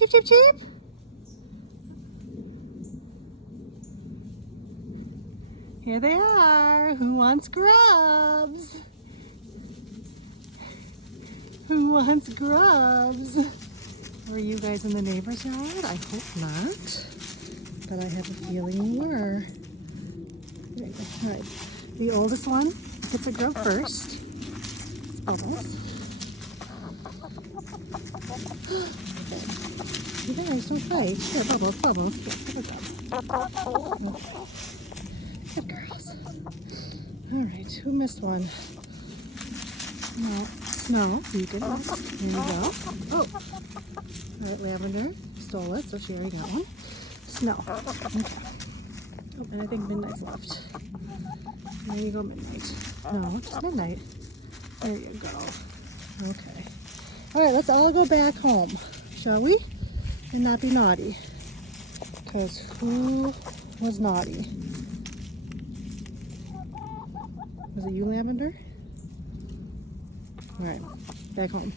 Cheep, cheep, cheep. Here they are. Who wants grubs? Who wants grubs? Were you guys in the neighbor's yard? I hope not. But I have a feeling you were. There you go. All right. The oldest one gets a grub first. It's Bubbles. You guys, don't fight. Here, Bubbles, Bubbles. Here, give a grub. Okay. Good girls. All right, who missed one? No, Snow, you did miss. There you go. Oh, all right, Lavender stole it, so she already got one. Snow. Okay. Oh, and I think Midnight's left. There you go, Midnight. No, just Midnight. There you go. Okay. All right, let's all go back home, shall we? And not be naughty. Because who was naughty? Was it you, Lavender? All right, back home.